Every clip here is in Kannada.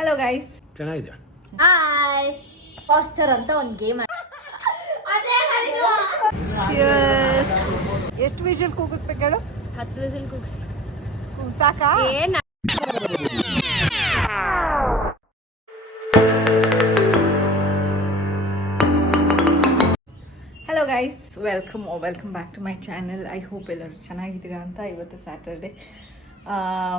ಹಲೋ ಗೈಸ್, ಚೆನ್ನಾಗಿದೆ. ಹಾಯ್, ಪಾಸ್ಟರ್ ಅಂತ ಒಂದು ಗೇಮ್. ಎಷ್ಟು ವಿಷಲ್ ಕೂಗಿಸ್ಬೇಕು ಹೇಳು? 10 ವಿಷಲ್ ಕೂಗ್ಸ್ ಸಾಕಾ? Hello guys, welcome back to my channel. I hope ಎಲ್ಲರೂ ಚೆನ್ನಾಗಿದ್ದೀರಾ ಅಂತ. ಇವತ್ತು ಸ್ಯಾಟರ್ಡೆ,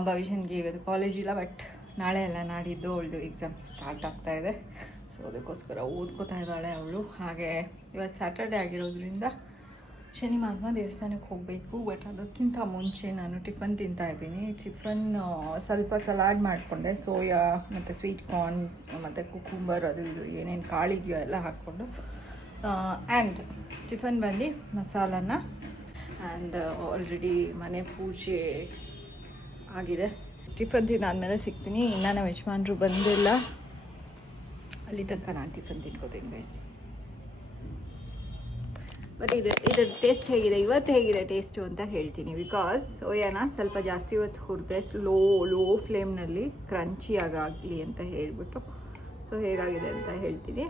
ಭವಿಷ್ಯನ್ಗೆ ಇವತ್ತು ಕಾಲೇಜ್ ಇಲ್ಲ, ಬಟ್ ನಾಳೆ ಎಲ್ಲ ನಾಡಿದ್ದು ಅವಳದು ಎಕ್ಸಾಮ್ ಸ್ಟಾರ್ಟ್ ಆಗ್ತಾ ಇದೆ. ಸೊ ಅದಕ್ಕೋಸ್ಕರ ಓದ್ಕೋತಾ ಇದ್ದಾಳೆ ಅವಳು. ಹಾಗೆ ಇವತ್ತು ಸ್ಯಾಟರ್ಡೆ ಆಗಿರೋದ್ರಿಂದ ಶನಿ ಮಹಾತ್ಮ ದೇವಸ್ಥಾನಕ್ಕೆ ಹೋಗಬೇಕು. ಬಟ್ ಅದಕ್ಕಿಂತ ಮುಂಚೆ ನಾನು ಟಿಫನ್ ತಿಂತಾಯಿದ್ದೀನಿ. ಟಿಫನ್ ಸ್ವಲ್ಪ ಸಲಾಡ್ ಮಾಡಿಕೊಂಡೆ, ಸೋಯಾ ಮತ್ತು ಸ್ವೀಟ್ ಕಾರ್ನ್ ಮತ್ತು ಕುಕುಂಬರ್ ಅದು ಇದು ಏನೇನು ಕಾಳಿದೆಯೋ ಎಲ್ಲ ಹಾಕ್ಕೊಂಡು. ಆ್ಯಂಡ್ ಟಿಫನ್ ಬಂದು ಮಸಾಲನ. ಆ್ಯಂಡ್ ಆಲ್ರೆಡಿ ಮನೆ ಪೂಜೆ ಆಗಿದೆ. ಟಿಫನ್ ತಿಂದಾದ್ಮೇಲೆ ಸಿಗ್ತೀನಿ. ಇನ್ನೂ ನಮ್ಮ ಯಜಮಾನ್ರು ಬಂದಿಲ್ಲ, ಅಲ್ಲಿ ತನಕ ನಾನು ಟಿಫನ್ ತಿನ್ಕೋತೀನಿ ಗೈಸ್. ಬಟ್ ಇದ್ರ ಟೇಸ್ಟ್ ಹೇಗಿದೆ, ಇವತ್ತು ಹೇಗಿದೆ ಟೇಸ್ಟು ಅಂತ ಹೇಳ್ತೀನಿ. ಬಿಕಾಸ್ ಸೋಯಾನ ಸ್ವಲ್ಪ ಜಾಸ್ತಿ ಹೊತ್ತು ಹುರಿದೆ ಲೋ ಫ್ಲೇಮ್ನಲ್ಲಿ ಕ್ರಂಚಿಯಾಗಲಿ ಅಂತ ಹೇಳಿಬಿಟ್ಟು. ಸೊ ಹೇಗಾಗಿದೆ ಅಂತ ಹೇಳ್ತೀನಿ.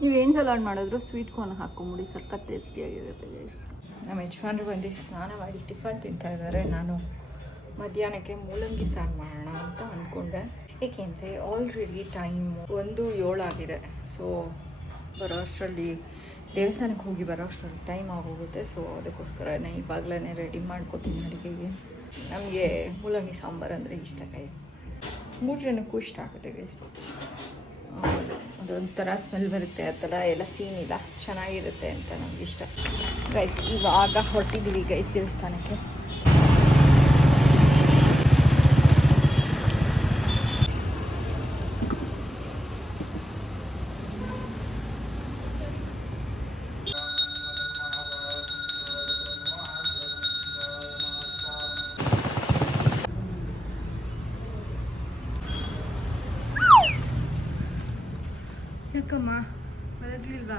ನೀವೇನು ಸಲಾಡ್ ಮಾಡಿದ್ರು ಸ್ವೀಟ್ ಕಾರ್ನ್ ಹಾಕೊಂಬಿಡಿ, ಸಖತ್ ಟೇಸ್ಟಿಯಾಗಿರುತ್ತೆ ಗೈಸ್. ನಮ್ಮ ಯಜಮಾನ್ರು ಬಂದು ಸ್ನಾನ ಮಾಡಿ ಟಿಫನ್ ತಿಂತಾ ಇದ್ದಾರೆ. ನಾನು ಮಧ್ಯಾಹ್ನಕ್ಕೆ ಮೂಲಂಗಿ ಸಾರು ಮಾಡೋಣ ಅಂತ ಅಂದ್ಕೊಂಡೆ. ಏಕೆಂದರೆ ಆಲ್ರೆಡಿ ಟೈಮು 1:07 ಆಗಿದೆ. ಸೊ ಬರೋ ಅಷ್ಟರಲ್ಲಿ ದೇವಸ್ಥಾನಕ್ಕೆ ಹೋಗಿ ಬರೋ ಅಷ್ಟರಲ್ಲಿ ಟೈಮ್ ಆಗೋಗುತ್ತೆ. ಸೊ ಅದಕ್ಕೋಸ್ಕರನೇ ಇವಾಗಲೇ ರೆಡಿ ಮಾಡ್ಕೋತೀನಿ ಅಡುಗೆಗೆ. ನಮಗೆ ಮೂಲಂಗಿ ಸಾಂಬಾರು ಅಂದರೆ ಇಷ್ಟ ಗೈಸ್. 3 ಜನಕ್ಕೂ ಇಷ್ಟ ಆಗುತ್ತೆ ಗೈಸ್. ಅದೊಂಥರ ಸ್ಮೆಲ್ ಬರುತ್ತೆ, ಆ ಥರ ಎಲ್ಲ ಸೀನ್ ಇಲ್ಲ, ಚೆನ್ನಾಗಿರುತ್ತೆ ಅಂತ ನಮ್ಗೆ ಇಷ್ಟ ಗೈಸ್. ಇವಾಗ ಹೊರಟಿದ್ದೀವಿ ಗೈಸ್ ದೇವಸ್ಥಾನಕ್ಕೆ. ಯಾಕಮ್ಮ ಬರಲಿಲ್ವಾ?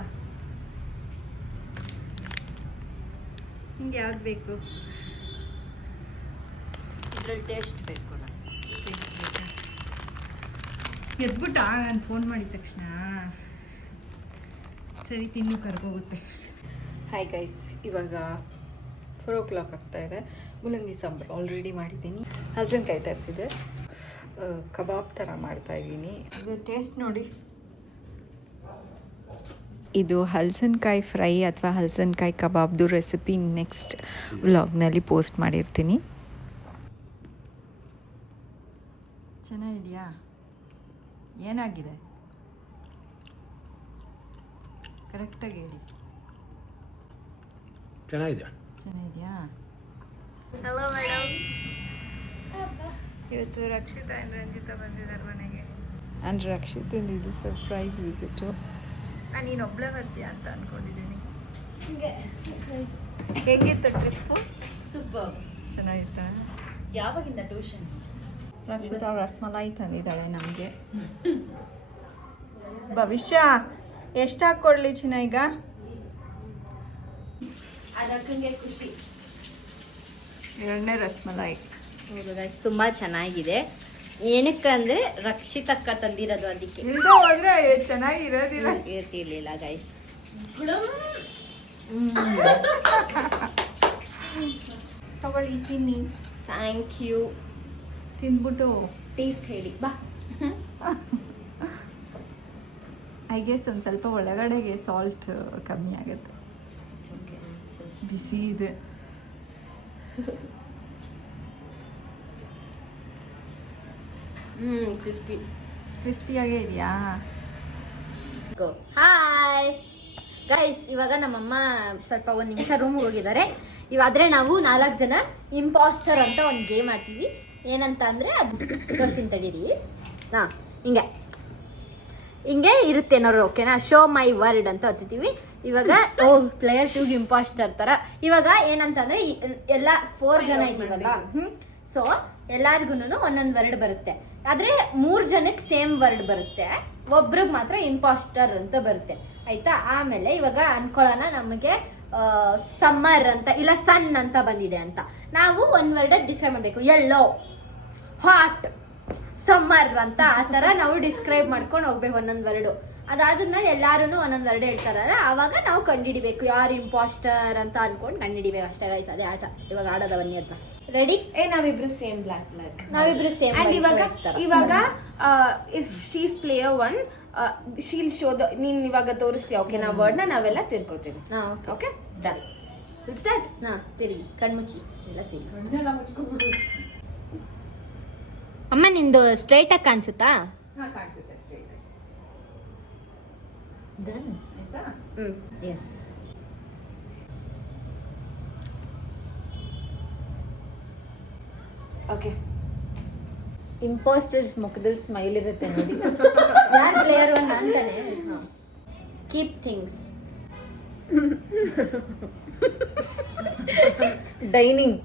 ನಿಂಗೆ ಯಾವ್ದು ಬೇಕು? ಇದ್ರಲ್ಲಿ ಟೇಸ್ಟ್ ಬೇಕು. ಎದ್ಬಿಟ್ಟ ನಾನು ಫೋನ್ ಮಾಡಿದ ತಕ್ಷಣ ಸರಿ ತಿನ್ನು ಕರ್ಕೋಗುತ್ತೆ. ಹಾಯ್ ಗೈಸ್, ಇವಾಗ 4 o'clock ಆಗ್ತಾ ಇದೆ. ಮೂಲಂಗಿ ಸಾಂಬಾರು ಆಲ್ರೆಡಿ ಮಾಡಿದ್ದೀನಿ. ಹಲಸಿನಕಾಯಿ ತರಿಸಿದೆ, ಕಬಾಬ್ ಥರ ಮಾಡ್ತಾಯಿದ್ದೀನಿ. ಇದು ಟೇಸ್ಟ್ ನೋಡಿ. ಇದು ಹಲಸಿನಕಾಯಿ ಫ್ರೈ ಅಥವಾ ಹಲಸಿನಕಾಯಿ ಕಬಾಬ್ದು ರೆಸಿಪಿ ನೆಕ್ಸ್ಟ್ ವ್ಲಾಗ್ನಲ್ಲಿ ಪೋಸ್ಟ್ ಮಾಡಿರ್ತೀನಿ. ಚೆನ್ನಾಗಿದೆಯಾ? ಏನಾಗಿದೆ ಕರೆಕ್ಟಾಗಿ ಹೇಳಿ. ಚೆನ್ನಾಗಿದೆಯಾ? ಹಲೋ ಮೇಡಮ್, ಇವತ್ತು ರಕ್ಷಿತಾ ಆ್ಯಂಡ್ ರಂಜಿತಾ ಬಂದಿದ್ದಾರೆ ಮನೆಗೆ. ಆ್ಯಂಡ್ ರಕ್ಷಿತಂದು ಇದು ಸರ್ಪ್ರೈಸ್ ವಿಸಿಟು. ನಾನು ನೀನೊಬ್ಬಳೇ ಬರ್ತೀಯಾ ಅಂತ ಅಂದ್ಕೊಂಡಿದ್ದೀನಿ. ಹೇಗಿತ್ತು ಟ್ರಿಪ್ಪು? ಸೂಪರ್, ಚೆನ್ನಾಗಿತ್ತಾ? ಯಾವಾಗಿಂದ ಟ್ಯೂಷನ್? ರಕ್ಷಿತಾ ರಸ್ಮಲಾಯಿ ತಂದಿದ್ದಾಳೆ ನಮಗೆ. ಭವಿಷ್ಯ ಎಷ್ಟು ಹಾಕ್ಕೊಡ್ಲಿ ಚಿನ್ನ ಈಗ? ಅದಕ್ಕಂಗೆ ಖುಷಿ. 2ನೇ ರಸ್ಮಲಾಯಿ. ಹೌದು ಗೈಸ್, ತುಂಬ ಚೆನ್ನಾಗಿದೆ. ಏನಕ್ಕಂದ್ರೆ ರಕ್ಷಿತಕ್ಕ ತಂದಿರೋದು, ಅದಕ್ಕೆ ಇಲ್ದೇ ಹೋದ್ರೆ ಚೆನ್ನಾಗಿರೋದಿಲ್ಲ. ಇರ್ತಿರ್ಲಿಲ್ಲ ಗೈಸ್. ತಗೊಳ್ಳಿ ತಿನ್ನಿ. Thank you. ತಿಂದ್ಬಿಟ್ಟು ಟೇಸ್ಟ್ ಹೇಳಿ ಬಾ. ಐ ಗೆಸ್ ಒಂದು ಸ್ವಲ್ಪ ಒಳಗಡೆಗೆ ಸಾಲ್ಟ್ ಕಮ್ಮಿ ಆಗುತ್ತೆ. ಬಿಸಿ ಇದೆ. ಕ್ರಿಸ್ಪಿಯಾಗೇ ಇದೆಯಾ? ಹಾಯ್ ಗೈಸ್, ಇವಾಗ ನಮ್ಮಮ್ಮ ಸ್ವಲ್ಪ 1 ನಿಮಿಷ ರೂಮ್ಗೆ ಹೋಗಿದ್ದಾರೆ. ಇವಾದ್ರೆ ನಾವು 4 ಜನ ಇಂಪಾಸ್ಟರ್ ಅಂತ ಒಂದು ಗೇಮ್ ಆಡ್ತೀವಿ. ಏನಂತ ಅಂದರೆ ಅದು ತೋರಿಸ್ತೀನಿ ತಡೀರಿ. ಹಿಂಗೆ ಇರುತ್ತೆ ನೋಡ್ರಿ, ಓಕೆನಾ? ಶೋ ಮೈ ವರ್ಡ್ ಅಂತ ಓದ್ತೀವಿ. ಇವಾಗ ಪ್ಲೇಯರ್ 2 ಇಂಪಾಸ್ಟರ್ ಥರ. ಇವಾಗ ಏನಂತಂದರೆ ಎಲ್ಲ 4 ಜನ ಇದ್ದೀವಲ್ಲ, ಸೊ ಎಲ್ಲಾರ್ಗು ಒಂದೊಂದು ವರ್ಡ್ ಬರುತ್ತೆ. ಆದರೆ 3 ಜನಕ್ಕೆ ಸೇಮ್ ವರ್ಡ್ ಬರುತ್ತೆ, ಒಬ್ರಿಗೆ ಮಾತ್ರ ಇಂಪಾಸ್ಟರ್ ಅಂತ ಬರುತ್ತೆ. ಆಯ್ತಾ. ಆಮೇಲೆ ಇವಾಗ ಅನ್ಕೊಳ್ಳೋಣ ನಮಗೆ ಸಮ್ಮರ್ ಅಂತ ಇಲ್ಲ ಸನ್ ಅಂತ ಬಂದಿದೆ ಅಂತ. ನಾವು ಒಂದು ವರ್ಡ್ ಡಿಸ್ಕ್ರೈಬ್ ಮಾಡಬೇಕು. ಯೆಲ್ಲೋ, ಹಾಟ್, ಸಮ್ಮರ್ ಅಂತ ಆ ಥರ ನಾವು ಡಿಸ್ಕ್ರೈಬ್ ಮಾಡ್ಕೊಂಡು ಹೋಗ್ಬೇಕು ಒಂದೊಂದು ವರ್ಡು. ಅದಾದ್ಮೇಲೆ ಎಲ್ಲಾರು ಒಂದೊಂದು ವರ್ಡ್ ಹೇಳ್ತಾರಲ್ಲ, ಆವಾಗ ನಾವು ಕಂಡುಹಿಡಿಬೇಕು ಯಾರು ಇಂಪಾಸ್ಟರ್ ಅಂತ ಅನ್ಕೊಂಡು ಕಂಡುಹಿಡಿಬೇಕು ಅಷ್ಟೇ ಗೈಸ್. ಅದೇ ಆಟ. ಇವಾಗ ಆಡೋದ ಬನ್ನಿ ಅಂತ. ರೆಡಿ? ನಾವಿಬ್ರು ಸೇಮ್ ಬ್ಲಾಕ್ ಬ್ಲಾಕ್. ನಾವಿಬ್ರು ಸೇಮ್. ಅಂಡ್ ಇವಾಗ if she's player 1 she'll show the, ನೀನ್ ಇವಾಗ ತೋರಿಸ್ತೀಯ ಓಕೆ ನಾ ವರ್ಡ್ ನಾವೆಲ್ಲ ತಿರ್ಕೋತೀವಿ. Okay done. Will start. ತಿರುಗಿ ಕಣ್ಮುಚ್ಚಿ ಎಲ್ಲ ತಿರುಗಿ. ಅಮ್ಮ ನಿಂದು ಸ್ಟ್ರೈಟ್ ಆಗಿ ಕಾಣಿಸುತ್ತಾ? ಕಾಣಿಸುತ್ತೆ ಸ್ಟ್ರೈಟ್ ಡನ್ ಆಯ್ತಾ. ಎಸ್. ಓಕೆ. ಇಂಪೋಸ್ಟರ್ಸ್ ಮುಖದಲ್ಲಿ ಸ್ಮೈಲ್ ಇರುತ್ತೆ ನೋಡಿ. ಯಾರು ಪ್ಲೇಯರ್ 1 ಅಂತಾನೆ. Keep things. ಡೈನಿಂಗ್.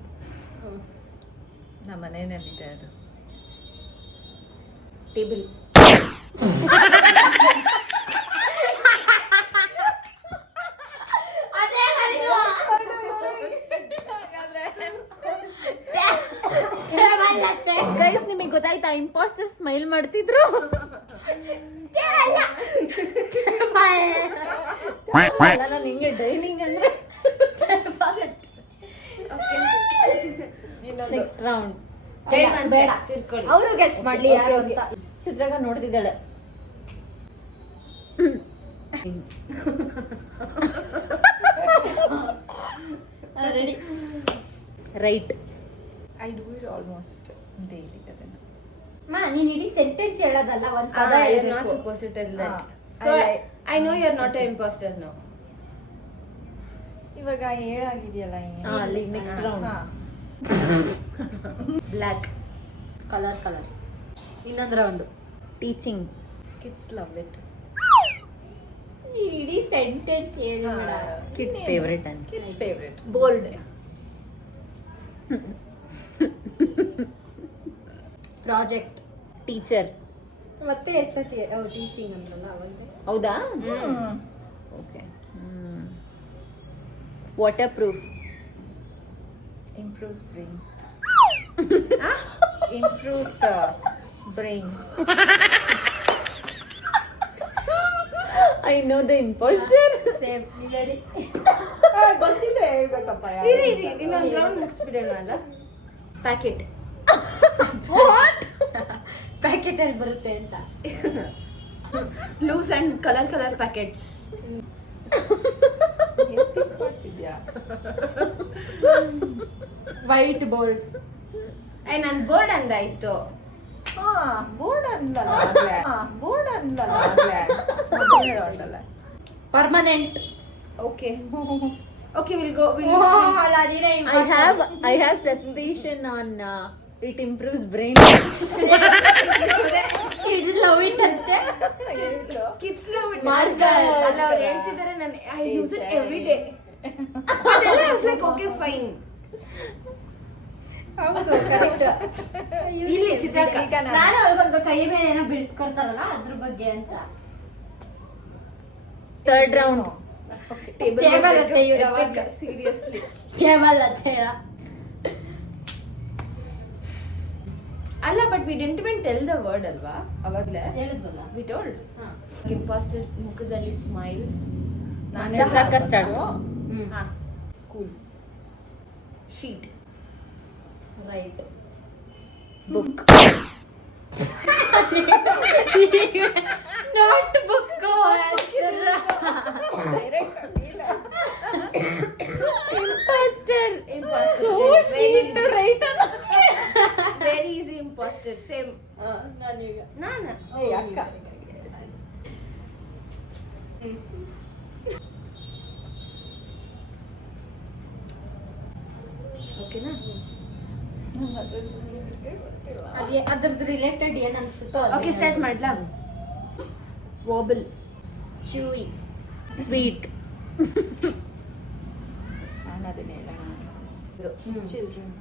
ನಮ್ಮ ಮನೆಯಲ್ಲಿದೆ ಅದು. ಟೇಬಲ್. ಗೈಸ್ ನಿಮಗೆ ಗೊತ್ತಾಯ್ತಾ ಇಂಪಾಸ್ಟರ್ ಸ್ಮೈಲ್ ಮಾಡ್ತಿದ್ರು? ಅಲ್ಲ ನಾನು ಹಿಂಗೆ ಡೈನಿಂಗ್ ಅಂದ್ರೆ ನೆಕ್ಸ್ಟ್ ರೌಂಡ್. ಬೇಡ, ತಿರ್ಕೊಳ್ಳಿ. ಅವರು ಗೆಸ್ ಮಾಡ್ಲಿ ಯಾರು ಅಂತ. ಚಿತ್ರಗ ನೋಡ್ತಿದ್ದಾಳೆ. Ready? Right. I do it almost daily ಅದನ್ನ. ನೀನ್ ಇಡೀ ಸೆಂಟೆನ್ಸ್ ಹೇಳೋದಲ್ಲ, ಒಂದ್ ಪದ I am not ಹೇಳ್ಬೇಕು. supposed to tell that. Ah, So I I know you are not an imposter now. ಇವಾಗ ಹೇಳಾಗಿದೆಯಲ್ಲ ಅಲ್ಲಿ next round. Black. ಕಲರ್. ಇನ್ನೊಂದು round. Teaching. Kids love it. ನೀನ್ ಇಡೀ ಸೆಂಟೆನ್ಸ್ ಹೇಳು. Kids favorite and kids favourite. bold. Project. Teacher. ಮತ್ತೆ ಎಷ್ಟತಿ ಟೀಚಿಂಗ್ ಅಂದ್ರಲ್ಲ ಅವಾಗಲೇ. ಹೌದಾ? Okay. Waterproof. Improves brain. Improves brain. I know the imposter. Same. Ready? ಬಂದಿದ್ರೆ ಹೇಳ್ಬೇಕಪ್ಪ. ಇರಿ ಇನ್ನೊಂದು ರೌಂಡ್ ಮುಗಿಸ್ಬಿಡೋಣ ಅಲ್ಲ. ಪ್ಯಾಕೆಟ್. ಪ್ಯಾಕೆಟ್ ಅಲ್ಲಿ ಬರುತ್ತೆ ಅಂತ. Loose and colour packets. ಮಾಡ್ತಿದ್ಯಾ? White board. ನನ್ ಬೋರ್ಡ್ ಅಂದಾಯ್ತು. ಬೋರ್ಡ್ ಅಂದಲ್ಲ ಆಗ್ಲೇ. ಬೋರ್ಡ್ ಅಂದಲ್ಲ ಆಗ್ಲೇ. ಮೊದಲನೇ round ಅಲ್ಲ. Permanent. Okay. Okay, we'll go. ಅಲ್ಲ ನೀನೇ I have suspicion on it improves brain. Kids love it ಅಂತೆ. Kids love it. Marker. ಅಲ್ಲ ಅವ್ರು ಹೇಳ್ತಿದ್ದಾರೆ ನಾನು I use it every day. ಅದೆಲ್ಲ I was like okay fine. ಹೌದು ಕರೆಕ್ಟ್. ಇಲ್ಲಿ ಚಿತ್ರಕ. ನಾನು ಅವ್ರಿಗೊಂದು ಕೈ ಮೇಲೆ ಏನೋ ಬಿಡಿಸ್ಕೊಡ್ತಾರಲ್ಲ ಅದ್ರ ಬಗ್ಗೆ ಅಂತ. Third round. Table ಅತ್ತೆ ಇವ್ರು ಅವಾಗ. Seriously. ಟೇಬಲ್ ಅತ್ತೆ. ಅಲ್ಲ but we didn't even tell the word ಅಲ್ವಾ ಅವಾಗ್ಲೇ? ಹೇಳಿದ್ವಲ್ಲ. We told. Imposter ಮುಖದಲ್ಲಿ ಸ್ಮೈಲ್. ನಾನು ಚಿತ್ರಕ start. ಹಾ. School. Sheet. Right. Book. Note book. Imposter. So sheet right ಅಲ್ಲ. Very easy imposter. Same. ನಾನೀಗ ನಾನು. ಅಕ್ಕ. ಓಕೆನಾ? ಅದ್ರದ್ದು ರಿಲೇಟೆಡ್ ಏನ್ ಅನ್ಸುತ್ತೋ ಓಕೆ ಸ್ಟಾರ್ಟ್ ಮಾಡ್ಲಾ? Wobble. chewy. Sweet. ನಾನು ಅದನ್ನೇ ಹೇಳೋಣ. Children.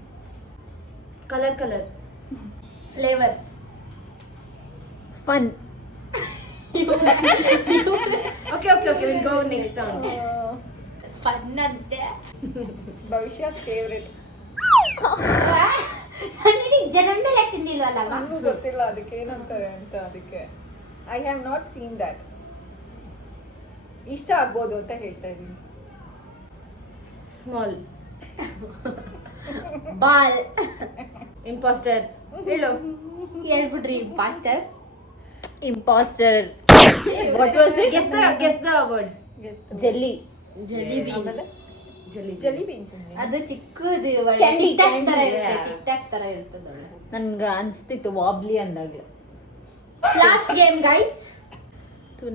Color. flavors. Fun. Okay, we'll go next round. Fun ಅಂತೆ. ಭವಿಷ್ಯ ಫೇವ್ರೆಟ್. ನನಗೆ ಜನ್ಮದಲ್ಲೇ ತಿಂದಿಲ್ವಲ್ಲಮ್ಮ. ನನಗೂ ಗೊತ್ತಿಲ್ಲ ಅದಕ್ಕೆ ಏನಂತಾರೆ ಅಂತ. ಅದಕ್ಕೆ I have not seen that. ಇಷ್ಟ ಆಗ್ಬೋದು ಅಂತ ಹೇಳ್ತಾ ಇದ್ದೀನಿ. Small. ಬಾಲ್. Imposter. ಹೇಳು. ಹೇಳ್ಬಿಡ್ರಿ ಪಾಸ್ಟರ್. Imposter. What was it? Guess the word. Jelly. Jelly beans. ಆಮೇಲೆ Jelly. Jelly beans. ಅದು ಚಿಕ್ಕದು Candy, ಟಿಕ್ ಟಾಕ್ ತರ candy, ಇರುತ್ತೆ. yeah. ಟಿಕ್ ಟಾಕ್ ತರ ಇರ್ತದೆ ಒಳ್ಳೆ. ನನ್ಗೆ ಅನ್ಸ್ತಿತ್ತು ವಾಬ್ಲಿ ಅಂದಾಗ್ಲೇ. Last game guys.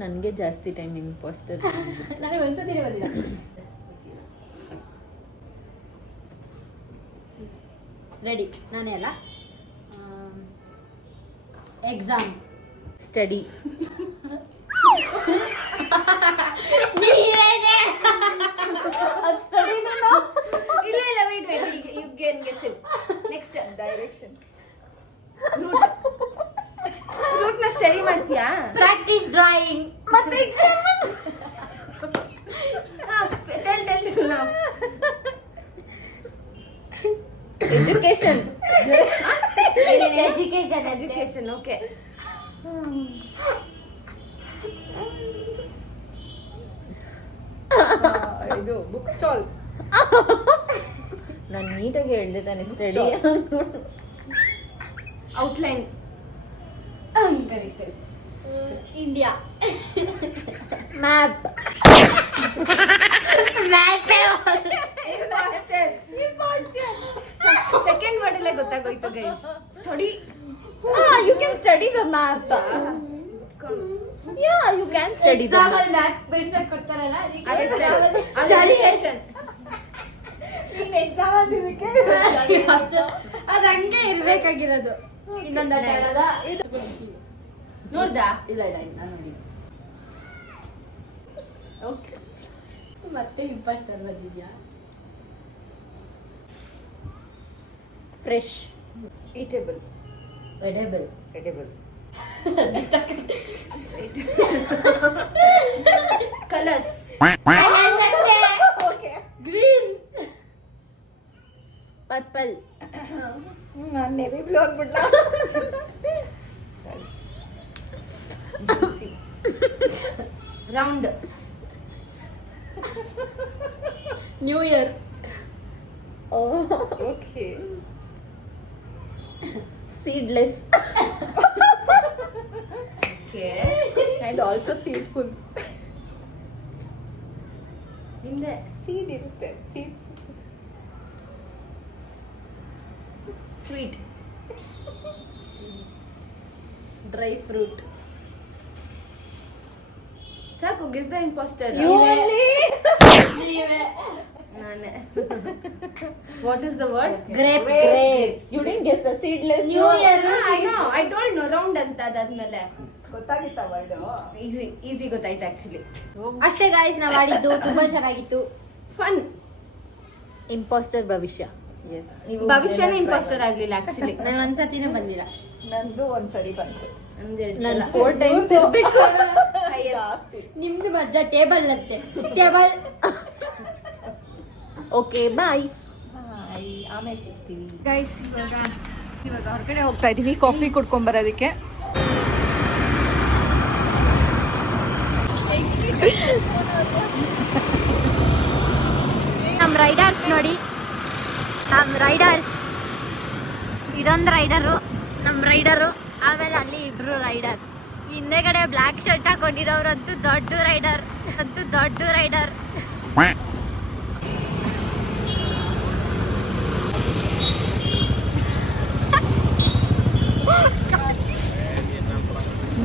ನನಗೆ ಜಾಸ್ತಿ ಟೈಮ್ ಇಂಪಾಸ್ಟರ್. ನನಗೆ ಒಂದ್ಸತಿನೇ ಬಂದಿಲ್ಲ. ರೆಡಿ ನಾನೇ ಅಲ್ಲ. ಎಕ್ಸಾಮ್. ಸ್ಟಡಿ. ಇಲ್ಲ wait you can guess it. Next direction. Route ನ ಸ್ಟಡಿ ಮಾಡ್ತೀಯಾ? Practice drawing. ಮತ್ತೆ exam. Tell now. Education. Education, okay. ಇದು ಬುಕ್ ಸ್ಟಾಲ್. ನಾನು ನೀಟಾಗಿ ಹೇಳ್ದೆ ತಾನೆ study. Outline. India. Map. Second word ಅಲ್ಲೇ ಗೊತ್ತಾಗೋಯ್ತು guys. Study. You can study the map. Yeah you can study the example map ಬಿಡ್ಸಕ್ ಕೊಡ್ತಾರಲ್ಲ ಅದಕ್ಕೆ ನೀನ್ ಎಕ್ಸಾಮ್ ಅಂದಿದ್ದಕ್ಕೆ ಅದ್ ಹಂಗೆ ಇರ್ಬೇಕಾಗಿರೋದು. ಇನ್ನೊಂದು ಆಟ ಆಡೋದ? ನೋಡ್ದಾ? ಇಲ್ಲ ಇನ್ನ ನೋಡಿ. ಓಕೆ ಮತ್ತೆ ಇಂಪಾಸ್ಟರ್ ಬಂದಿದ್ಯಾ? Fresh. Eatable. Edible. Edible. Colours. Green. Purple. ನಾನು ನೆವಿ ಬ್ಲೂ ಅಂದ್ಬಿಡ್ಲಾ? Round. New year. Okay. Seedless. And also seedful. ನಿಮ್ದೆ ಸೀಡ್ ಇರುತ್ತೆ. ಸೀಡ್. ಸ್ವೀಟ್. Dry fruit. ಸಾಕು ಗೆಸ್ ದ ಇಂಪಾಸ್ಟರ್. ನೀವೇ. ನಾನೇ. What is the word? Grapes. You didn't guess the seedless. New year. I told no round ಅಂತ. ಅದಾದ್ಮೇಲೆ ಗೊತ್ತಾಗಿತ್ತ ವರ್ಡ್? ಈಸಿ ಗೊತ್ತಾಯ್ತು ಆಕ್ಚುಲಿ. ಅಷ್ಟೇ ಗಾಯ್ಸ್ ನಾವ್ ಆಡಿದ್ದು ತುಂಬಾ ಚೆನ್ನಾಗಿತ್ತು. Fun. Imposter Bhavishya. Yes. ಭವಿಷ್ಯನೇ impostor ಆಗ್ಲಿಲ್ಲ ಆಕ್ಚುಲಿ. ನಾನು ಒಂದ್ಸತಿನೂ ಬಂದಿಲ್ಲ. ನಂದು ಒಂದ್ಸರಿ ಬಂತು. ನಾನು 4 times ಇರ್ಬೇಕು. ಜಾಸ್ತಿ. ನಿಮ್ದು ಮಜ್ಜಾ ಟೇಬಲ್ ಅಂತೆ. ಟೇಬಲ್. Okay bye. ಬಾಯ್. ಆಮೇಲೆ ಸಿಗ್ತೀವಿ ಗೈಸ್. ಇವಾಗ ಹೊರಗಡೆ ಹೋಗ್ತಾ ಇದೀವಿ ಕಾಫಿ ಕುಡ್ಕೊಂಡ್ ಬರೋದಕ್ಕೆ. ನಮ್ಮ ರೈಡರ್ಸ್ ನೋಡಿ. ನಮ್ಮ ರೈಡರ್ಸ್. ಇದೊಂದು ರೈಡರು ನಮ್ಮ ರೈಡರು. ಆಮೇಲೆ ಅಲ್ಲಿ ಇಬ್ರು ರೈಡರ್ಸ್. ಹಿಂದೆಗಡೆ ಬ್ಲ್ಯಾಕ್ ಶರ್ಟ್ ಹಾಕೊಂಡಿರೋರಂತೂ ದೊಡ್ಡ ರೈಡರ್.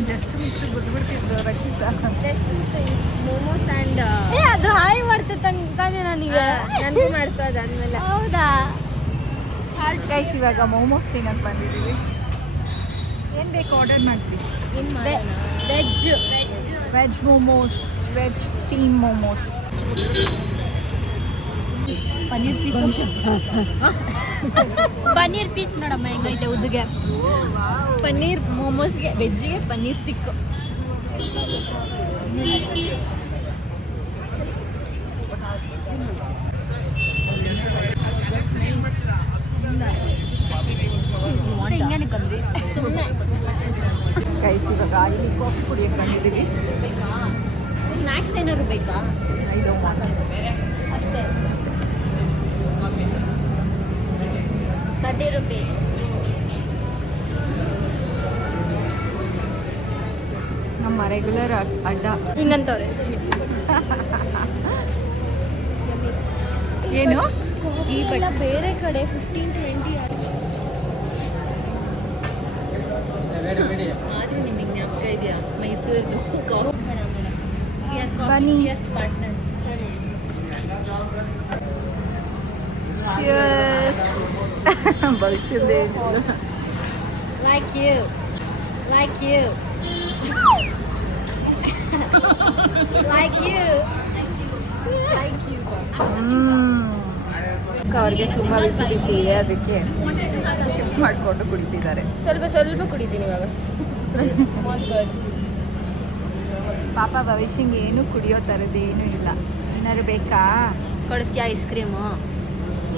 ಜಸ್ಟ್ ಮಿಕ್ಸ್ ಬಿಟ್ಬಿಡ್ತಿದ್ದು ರಕ್ಷಿತಾ. ಮೋಮೋಸ್ ಅಂಡ್ ಅದು ಹಾಯ್ ಮಾಡ್ತಾನೆ ನನಗೆ. ನಂದು ಮಾಡ್ಕೋ ಅದಾದ್ಮೇಲೆ. ಹೌದಾ? ಗೈಸ್ ಇವಾಗ ಮೋಮೋಸ್ ತಿನ್ನಕ್ ಬಂದಿದ್ದೀವಿ. ಏನ್ ಬೇಕು ಆರ್ಡರ್ ಮಾಡ್ತೀವಿ. Veg momos, veg steam momos. Paneer piece ನೋಡಮ್ಮ ಹೆಂಗೈತೆ ಉದ್ದಿಗೆ. ಪನ್ನೀರ್ ಮೋಮೋಸ್ಗೆ ವೆಜ್ಜಿಗೆ ಪನ್ನೀರ್ ಸ್ಟಿಕ್. ಇದ್ದೀವಿ. ಸ್ನ್ಯಾಕ್ಸ್ ಏನಾದ್ರು ಬೇಕಾ? ಅಷ್ಟೇ 30 rupees. ನಮ್ಮ ರೆಗ್ಯುಲರ್ ಅಡ್ಡ ಹಿಂಗಂತವ್ರೆ. ಏನು ಈ ಬೇರೆ ಕಡೆ 15-20 ಆದ್ರೂ ನಿಮಗೆ ಜ್ಞಾಪಕ ಇದೆಯಾ ಮೈಸೂರು ಬನ್ನಿ. ಪಾರ್ಟ್ನರ್ಸ್. ಭವಿಷ್ಯದ like you like you ಅವ್ರಿಗೆ ತುಂಬ ಬಿಸಿ ಬಿಸಿ ಇದೆ, ಅದಕ್ಕೆ ಶಿಫ್ಟ್ ಮಾಡಿಕೊಂಡು ಕುಡಿತಿದ್ದಾರೆ. ಸ್ವಲ್ಪ ಕುಡಿತೀನಿ ಇವಾಗ. ಪಾಪ ಭವಿಷ್ಯಂಗೆ ಏನು ಕುಡಿಯೋ ಥರದ್ದೇನು ಇಲ್ಲ. ಏನಾದ್ರು ಬೇಕಾ? ಕೊಡಿಸ್ತೀಯ ಐಸ್ ಕ್ರೀಮು?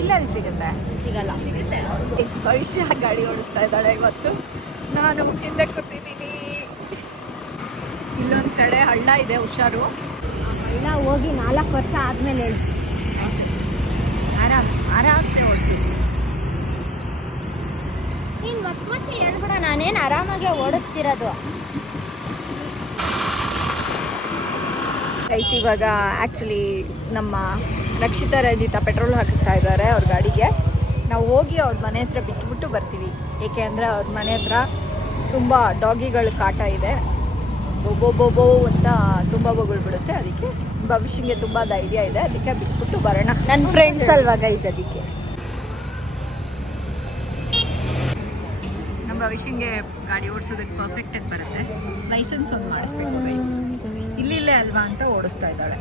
ಇಲ್ಲ, ಅದು ಸಿಗುತ್ತೆ. ಸಿಗಲ್ಲ. ಸಿಗುತ್ತೆ. ಭವಿಷ್ಯ ಗಾಡಿ ಓಡಿಸ್ತಾ ಇದ್ದಾಳೆ ಇವತ್ತು. ನಾನು ಹಿಂದೆ ಕೂತಿದ್ದೀನಿ. ಇಲ್ಲೊಂದು ಕಡೆ ಹಳ್ಳ ಇದೆ, ಹುಷಾರು. ಇಲ್ಲ, ಹೋಗಿ 4 ವರ್ಷ ಆದ್ಮೇಲೆ ಹೇಳಿ. ಆರಾಮ್ಸೆ ಓಡಿಸಿದ್ದೀನಿ. ನೀನು ಮತ್ತೆ ಹೇಳ್ಬಿಡ, ನಾನೇನು ಆರಾಮಾಗೆ ಓಡಿಸ್ತಿರೋದು. ಗೈಸ್, ಇವಾಗ ಆ್ಯಕ್ಚುಲಿ ನಮ್ಮ ರಕ್ಷಿತಾ ರಂಜಿತಾ ಪೆಟ್ರೋಲ್ ಹಾಕಿಸ್ತಾ ಇದ್ದಾರೆ ಅವ್ರ ಗಾಡಿಗೆ. ನಾವು ಹೋಗಿ ಅವ್ರ ಮನೆ ಹತ್ರ ಬಿಟ್ಬಿಟ್ಟು ಬರ್ತೀವಿ. ಏಕೆ ಅಂದರೆ ಅವ್ರ ಮನೆ ಹತ್ರ ತುಂಬ ಡಾಗಿಗಳ ಕಾಟ ಇದೆ. ಬೊಬೋ ಅಂತ ತುಂಬ ಬೊಗಳು ಬಿಡುತ್ತೆ. ಅದಕ್ಕೆ ಭವಿಷ್ಯಕ್ಕೆ ತುಂಬ ಧೈರ್ಯ ಇದೆ, ಅದಕ್ಕೆ ಬಿಟ್ಬಿಟ್ಟು ಬರೋಣ. ನನ್ನ ಫ್ರೆಂಡ್ಸ್ ಅಲ್ವಾ ಗೈಸ್, ಅದಕ್ಕೆ. ನಮ್ಮ ಭವಿಷ್ಯಂಗೆ ಗಾಡಿ ಓಡಿಸೋದಕ್ಕೆ ಪರ್ಫೆಕ್ಟ್ ಆಗಿ ಬರುತ್ತೆ. ಲೈಸೆನ್ಸ್ ಒಂದು ಮಾಡಿಸ್ಬೇಕು ಗೈಸ್. ಇಲ್ಲೇ ಅಲ್ವಾ ಅಂತ ಓಡಿಸ್ತಾ ಇದ್ದಾಳೆ.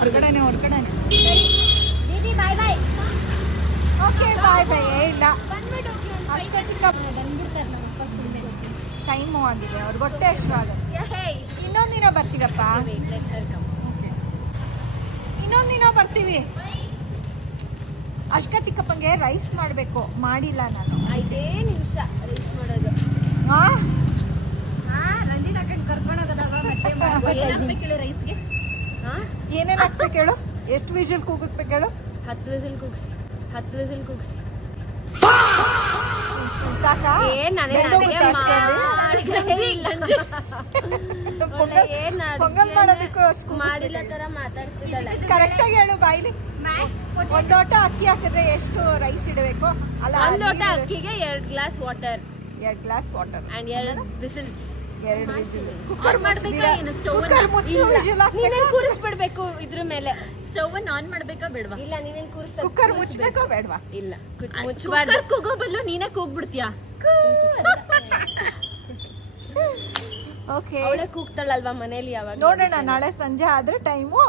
ಹೊರಗಡೆನೆ ದೀದಿ ಬಾಯ್ ಬಾಯ್. ಓಕೆ, ಬಾಯ್ ಬಾಯ್. ಇಲ್ಲ, ಬಂದ್ಬಿಟ್ಟು ಅಷ್ಟೇ ಚಿಕ್ಕ ಬಂದ್ಬಿಡ್ತಾರೆ ನಮ್ಮ ಅಪ್ಪ ಸುಮ್ಮನೆ. ಟೈಮು ಆಗಿದೆ, ಅವ್ರಿಗೆ ಹೊಟ್ಟೆ ಅಷ್ಟು ಆಗುತ್ತೆ. ಇನ್ನೊಂದಿನ ಬರ್ತೀವಪ್ಪ. ಇನ್ನೊಂದಿನ ಬರ್ತೀವಿ. ಅಷ್ಟ ಚಿಕ್ಕಪ್ಪಂಗೆ ರೈಸ್ ಮಾಡಬೇಕು, ಮಾಡಿಲ್ಲ ನಾನು. 5 ನಿಮಿಷ ರೈಸ್ ಮಾಡೋದು. ರಂಜಿತ್ ಹಾಕೊಂಡು ಕರ್ಕೊಂಡೋಗೋದವ ಮತ್ತೆ ರೈಸ್ಗೆ ಏನೇನು ಹಾಕ್ಬೇಕು ಹೇಳು? ಎಷ್ಟು ವಿಷಲ್ ಕೂಗಿಸ್ಬೇಕು ಹೇಳು? 10 ವಿಸಿಲ್ ಕೂಗ್ಸಿ. ಸಾಕಾ? ಬೆಂದೋಗುತ್ತಾ ಅಷ್ಟೇ ಅಲ್ಲಿ? ಪೊಂಗಲ್ ಮಾಡೋದಕ್ಕೂ ಅಷ್ಟು ಮಾಡಿಲ್ಲ ತರ ಮಾತಾಡ್ತಿದ್ದಾಳೆ. ಕರೆಕ್ಟಾಗಿ ಹೇಳು ಬಾಯ್ಲಿ. ಒಂದು ಲೋಟ ಅಕ್ಕಿ ಹಾಕಿದ್ರೆ ಎಷ್ಟು ರೈಸ್ ಇಡಬೇಕು? ಅಲ್ಲ, 1 ಲೋಟ ಅಕ್ಕಿಗೆ 2 glass water 2 glass water and 2 whistles. 2 whistle. Cooker ಮಾಡ್ಬೇಕಾ? ಏನು ಸ್ಟವ್ ಕುಕ್ಕರ್ ಮುಚ್ಚು, ವಿಷಲ್ ನೀನೇನ್ ಕೂರಿಸ್ಬಿಡ್ಬೇಕು ಇದ್ರ ಮೇಲೆ? ಸ್ಟವ್ ಆನ್ ಮಾಡ್ಬೇಕಾ ಬೇಡವಾ? ಇಲ್ಲ, ನೀನೇನ್ ಕುಕ್ಕರ್ ಮುಚ್ಚಬೇಕೋ ಬೇಡವಾ? ಇಲ್ಲ, ಮುಚ್ಚಬಾರ್ದು. ಕುಕ್ಕರ್ ಕೂಗೋ ಬದಲು ನೀನೇ ಕೂಗ್ಬಿಡ್ತೀಯಾ? ಓಕೆ, ಅವಳೇ ಕೂಗ್ತಾಳಲ್ವಾ ಮನೇಲಿ ಯಾವಾಗ? ನೋಡೋಣ, ನಾಳೆ ಸಂಜೆ ಆದ್ರೆ ಟೈಮು.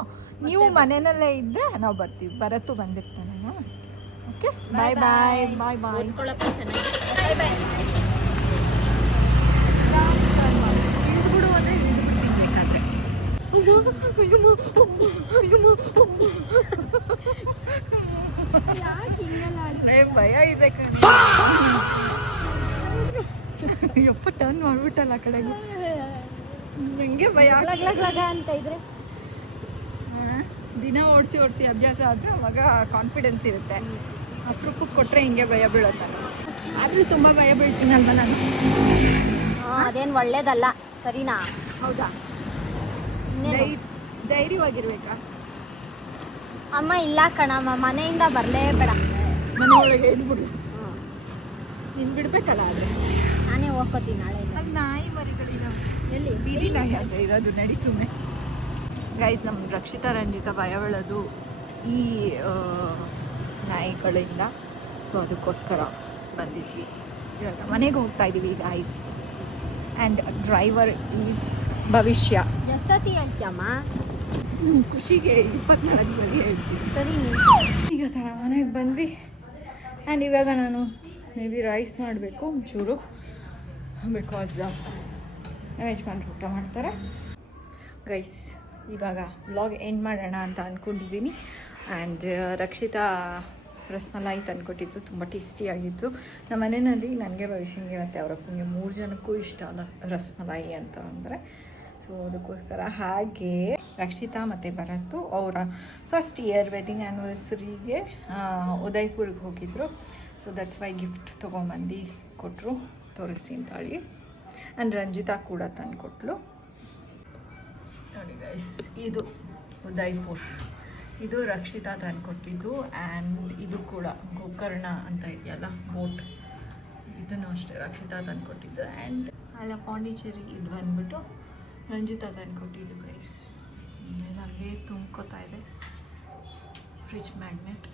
ನೀವು ಮನೆಯಲ್ಲೇ ಇದ್ರೆ ನಾವು ಬರ್ತೀವಿ. ಭರತ್ತು ಬಂದಿರ್ತಾನೆ. ಓಕೆ, ಬಾಯ್ ಬಾಯ್ ಬಾಯ್ ಬಾಯ್. ಓದ್ಕೊಳಪ್ಪ ಚೆನ್ನಾಗಿ. ಬಾಯ್ ಬಾಯ್. ಇಳಿದ್ಬಿಡು ಅಂದ್ರೆ ಇಳಿದ್ಬಿಡ್ತೀನಿ ಬೇಕಾದ್ರೆ. ಭಯ ಇದೆ ಕಣ. ಯಪ್ಪ, ಟರ್ನ್ ಮಾಡ್ಬಿಟ್ಟಲ್ಲ ಆ ಕಡೆಗೂ. ನಂಗೆ ಭಯ. ಅಂತ ಇದ್ರೆ ದಿನ ಓಡಿಸಿ ಅಭ್ಯಾಸ ಆದರೆ ಅವಾಗ ಕಾನ್ಫಿಡೆನ್ಸ್ ಇರುತ್ತೆ. ಅಪರೂಪಕ್ಕೆ ಕೊಟ್ಟರೆ ಹಿಂಗೆ ಭಯ ಬೀಳುತ್ತಲ್ಲ. ಆದರೂ ತುಂಬ ಭಯ ಬೀಳ್ತೀನಲ್ವ ನಾನು. ಅದೇನು ಒಳ್ಳೇದಲ್ಲ, ಸರಿನಾ? ಹೌದಾ? ಧೈರ್ಯವಾಗಿರ್ಬೇಕಾ? ಅಮ್ಮ ಇಲ್ಲ ಕಣಮ್ಮ, ಮನೆಯಿಂದ ಬರಲೇಬೇಡ. ಮನೆ ಒಳಗೆ ಇದ್ಬಿಡ್ಲ? ನೀನು ಬಿಡ್ಬೇಕಲ್ಲ. ಆದರೆ ನಾನೇ ಹೋಗ್ಕೋತೀನಿ ನಾಳೆ. ಅಲ್ಲಿ ನಾಯಿ ಮರಿಗಳಿದಾವೆ. ಎಲ್ಲಿ? ಬೀದಿ ನಾಯಿ ಆದರೆ ಇರೋದು. ನಡಿ ಸುಮ್ಮನೆ. ಗೈಸ್, ನಮ್ಮ ರಕ್ಷಿತಾ ರಂಜಿತಾ ಭಯ ಬೀಳೋದು ಈ ನಾಯಿಗಳಿಂದ. ಸೊ ಅದಕ್ಕೋಸ್ಕರ ಬಂದಿದ್ವಿ. ಇವಾಗ ಮನೆಗೆ ಹೋಗ್ತಾ ಇದ್ದೀವಿ ಗೈಸ್. ಆ್ಯಂಡ್ ಡ್ರೈವರ್ ಈಸ್ ಭವಿಷ್ಯ. ಎಷ್ಟೊತ್ತಿ ಹೇಳ್ತೀಯಮ್ಮ? ಖುಷಿಗೆ 24 ಸರಿ ಹೇಳ್ತೀವಿ. ಸರಿ, ಈಗ ಥರ ಮನೆಗೆ ಬಂದ್ವಿ. ಆ್ಯಂಡ್ ಇವಾಗ ನಾನು ಮೇ ಬಿ ರೈಸ್ ಮಾಡಬೇಕು ಒಂಚೂರು, ಬಿಕಾಸ್ ಯಜಮಾನ್ರು ಊಟ ಮಾಡ್ತಾರೆ. ಗೈಸ್, ಇವಾಗ ವ್ಲಾಗ್ ಎಂಡ್ ಮಾಡೋಣ ಅಂತ ಅಂದ್ಕೊಂಡಿದ್ದೀನಿ. ಆ್ಯಂಡ್ ರಕ್ಷಿತಾ ರಸಮಲಾಯಿ ತಂದುಕೊಟ್ಟಿದ್ರು, ತುಂಬ ಟೇಸ್ಟಿಯಾಗಿತ್ತು. ನಮ್ಮ ಮನೆಯಲ್ಲಿ ನನಗೆ ಭವಿಷ್ಯಂಗೆ ಮತ್ತು ಅವರಪ್ಪನಿಗೆ 3 ಜನಕ್ಕೂ ಇಷ್ಟ ಅಲ್ಲ ರಸಮಲಾಯಿ ಅಂತ ಅಂದರೆ. ಸೊ ಅದಕ್ಕೋಸ್ಕರ ಹಾಗೆ ರಕ್ಷಿತಾ ಮತ್ತು ಭರತ್ ಅವರ ಫಸ್ಟ್ ಇಯರ್ ವೆಡ್ಡಿಂಗ್ ಆ್ಯನಿವರ್ಸರಿಗೆ ಉದಯ್ಪುರ್ಗೆ ಹೋಗಿದ್ರು. ಸೊ ದಟ್ಸ್ ವೈ ಗಿಫ್ಟ್ ತೊಗೊಂಬಂದು ಕೊಟ್ಟರು, ತೋರಿಸ್ತೀನಿ ತಾಳಿ. ಆ್ಯಂಡ್ ರಂಜಿತಾ ಕೂಡ ತಂದು ಕೊಟ್ಟಳು ನೋಡಿ ಗೈಸ್. ಇದು ಉದಯ್ಪುರ್, ಇದು ರಕ್ಷಿತಾ ತಂದು ಕೊಟ್ಟಿದ್ದು. ಆ್ಯಂಡ್ ಇದು ಕೂಡ ಗೋಕರ್ಣ ಅಂತ ಇದೆಯಲ್ಲ ಬೋಟ್, ಇದನ್ನು ಅಷ್ಟೇ ರಕ್ಷಿತಾ ತಂದು ಕೊಟ್ಟಿದ್ದು. ಆ್ಯಂಡ್ ಅಲ್ಲ ಪಾಂಡಿಚೇರಿ ಇದು ಬಂದ್ಬಿಟ್ಟು ರಂಜಿತಾ ತಂದು ಕೊಟ್ಟಿದ್ದು ಗೈಸ್. ನನಗೆ ತುಂಬ್ಕೋತಾ ಇದೆ ಫ್ರಿಜ್ ಮ್ಯಾಗ್ನೆಟ್.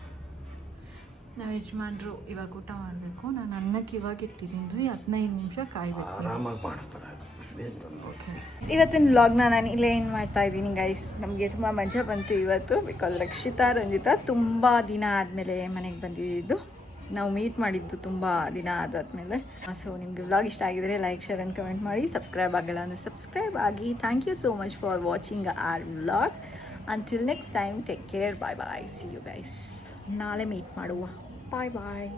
ನಾವು ಯಜಮಾನ್ರು ಇವಾಗ ಊಟ ಮಾಡಬೇಕು. ನಾನು ಅನ್ನಕ್ಕೆ ಇವಾಗ ಇಟ್ಟಿದ್ದೀನಿ ರೀ, 15 ನಿಮಿಷ ಕಾಯ್ಬೇಕು. ಇವತ್ತಿನ ವ್ಲಾಗ್ನ ನಾನು ಇಲ್ಲೇ ಏನು ಮಾಡ್ತಾ ಇದ್ದೀನಿ ಗೈಸ್. ನಮಗೆ ತುಂಬ ಮಜಾ ಬಂತು ಇವತ್ತು, ಬಿಕಾಸ್ ರಕ್ಷಿತಾ ರಂಜಿತಾ ತುಂಬ ದಿನ ಆದಮೇಲೆ ಮನೆಗೆ ಬಂದಿದ್ದು. ನಾವು ಮೀಟ್ ಮಾಡಿದ್ದು ತುಂಬ ದಿನ ಆದಾದ್ಮೇಲೆ. ಸೊ ನಿಮಗೆ ವ್ಲಾಗ್ ಇಷ್ಟ ಆಗಿದರೆ ಲೈಕ್, ಶೇರ್ ಆ್ಯಂಡ್ ಕಮೆಂಟ್ ಮಾಡಿ. ಸಬ್ಸ್ಕ್ರೈಬ್ ಆಗಿಲ್ಲ ಅಂದರೆ ಸಬ್ಸ್ಕ್ರೈಬ್ ಆಗಿ. Thank you so much for watching our vlog. Until next time, take care, bye bye, see you guys. ನಾಳೆ ಮೀಟ್ ಮಾಡುವ. ಬಾಯ್ ಬಾಯ್.